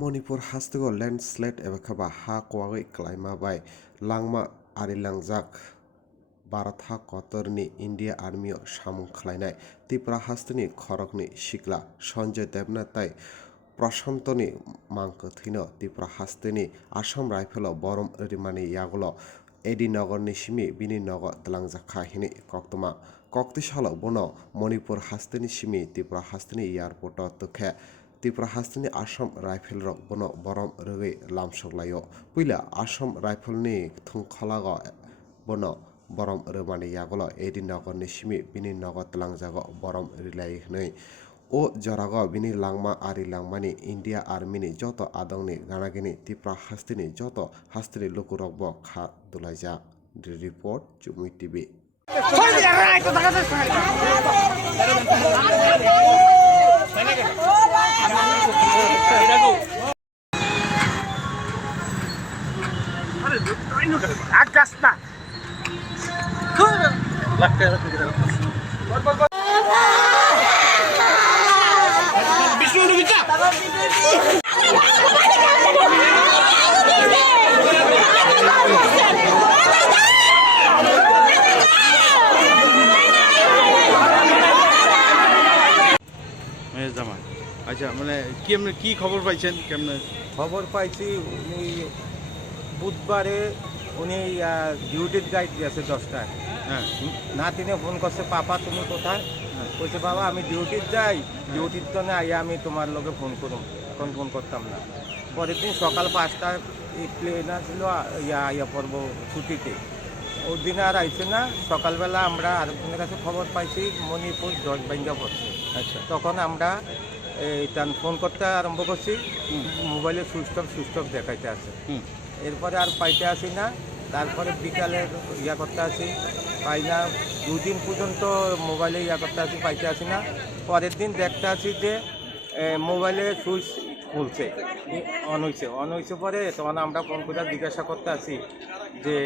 Manipur हास्टेआव landslide एबा खाबा हा खवागै क्लाइमाबाय लांमा आरिलांजाक भारत हा कतरनि इन्डिया आर्मियाव सामुं खालायनाय त्रिपुरा हास्टेनि खरगनि सिख्ला सन्जय देबनाथ ताई प्रशान्तनि मां kwthui त्रिपुरा हास्टेनि आसाम राइफेलाव बरम रिमानि यागुल एडि नगरनि सिमि बिनि नग तलांजाखा हिनि कक्तमा kwthui सालाव बनो मणिपुर हास्टेनि सिमि त्रिपुरा हास्टेनि एयारपोर्ट तुखे त्रिपुरा हास्टेनि आसाम राइफेल रक बनो बरम रगै लामसगलायो पुइला आसाम राइफेलनि थुंखलाग बनो बरम रमानि यागुल एडि नगरनि सिमि बिनि नग तलांजाग बरम रिलाय हनै ओ जराग बिनि लांमा आरि लांमानि इन्डिया आर्मिनि जत आदंनि गानागिनि त्रिपुरा हास्टेनि जत हास्टेनि लुकुरकबो खा दुलायजा रिपोर्ट चुमुई टिभि আচ্ছা মানে কেমনে কি খবর পাইছেন কেমনে খবর পাইছি উনি বুধবারে উনি ডিউটির গাইড গেছে 10টায়। হ্যাঁ নাতিনে ফোন করছে পাপা তুমি কোথায়? বলছে বাবা আমি ডিউটির যাই, ডিউটির জন্য আইয়া আমি তোমার লোকে ফোন করুম, এখন ফোন করতাম না। পরের দিন সকাল 5টায় এই প্লেন আসছিল ইয়া পর্ব ছুটিতে, ওই দিনে আর আইছে না। সকালবেলা আমরা আরেকজনের কাছে খবর পাইছি মণিপুর জজ ভাঙ্গা পড়ছে। আচ্ছা তখন আমরা তার ফোন করতে আরম্ভ করছি, মোবাইলে সুইচ অফ দেখাইতে আছে। এরপরে আর পাইতে আসি না। তারপরে বিকালে ইয়া করতে আসি, পাই না। দুদিন পর্যন্ত মোবাইলে ইয়া করতে আসি, পাইতে আসি না। পরের দিন দেখতে আসি যে মোবাইলে সুইচ খুলছে, অন হয়েছে পরে তখন আমরা ফোন করে জিজ্ঞাসা করতে আসি যে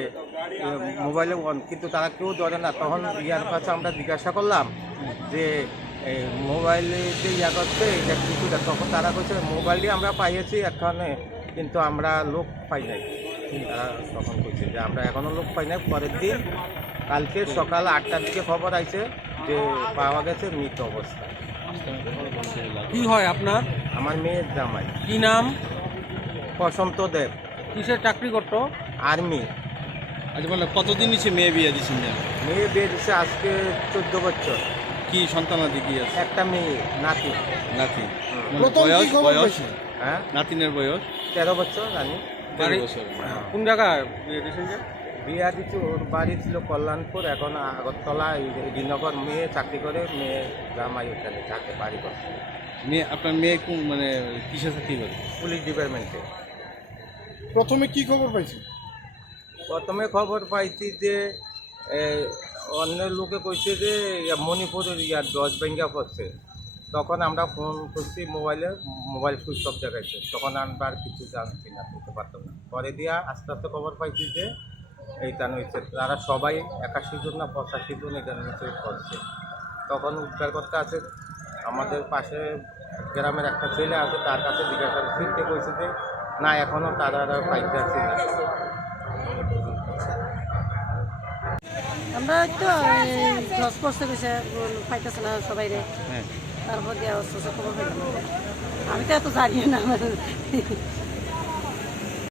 মোবাইলে অন, কিন্তু তারা কেউ ধরে না। তখন ইয়ার কাছে আমরা জিজ্ঞাসা করলাম যে মোবাইলে যে ইয়া করছে এটা কিছুটা, তখন তারা বলছে মোবাইলটি আমরা পাইয়েছি এখানে, কিন্তু আমরা লোক পাই নাই। তারা তখন বলছে যে আমরা এখনও লোক পাই নাই। পরের দিন কালকে সকাল 8টার দিকে খবর আইছে যে পাওয়া গেছে মৃত অবস্থায়। কি হয় আপনার? আমার মেয়ের জামাই। কি নাম? প্রশান্ত দেব। কিসের চাকরি করতো? আর্মি। আচ্ছা মানে কতদিন নিচে মেয়ে বিয়ে দিচ্ছেন? মেয়ে বিয়ে দিচ্ছে আজকে 14 বছর। কি সন্তানাদি কি আছে? একটা মেয়ে, নাতি। নাতি মানে বয়স হ্যাঁ নাতিনের বয়স 13 বছর। জানি 13 বছর। কোন জায়গায় বিয়ে দিয়েছেন? বিয়া দিচ্ছে ওর বাড়ি ছিল কল্যাণপুর, এখন আগরতলা বিনগর। মেয়ে চাকরি করে, মেয়ে জামাই ওখানে থাকে, বাড়ি করছে। মেয়ে আপনার মেয়ে মানে কিসে চাকরি করে? পুলিশ ডিপার্টমেন্টে। প্রথমে কি খবর পাইছি? প্রথমে খবর পাইছি যে অন্য লোকে কইছে যে মণিপুরের জজ ভাঙ্গা পড়ছে। তখন আমরা ফোন করছি, মোবাইল সুইচ অফ দেখাইছে। তখন আমরা আর কিছু জানছি না, বুঝতে পারতাম না। পরে দিয়া আস্তে আস্তে খবর পাইছি যে এইটা হয়েছে। তারা সবাই 81 জন না 85 জন এটা নিচে করছে। তখন উদ্ধার করতে আছে আমাদের পাশে গ্রামের একটা ছেলে আছে, তার কাছে জিজ্ঞাসা করতে কইছে যে না এখনও তারা পাইতে আছে না। আমরা তো জজ করতে গেছে, পাইতেছে না সবাই রে। তারপর দিয়ে খবর পাইলাম। আমি তো এত জানি না।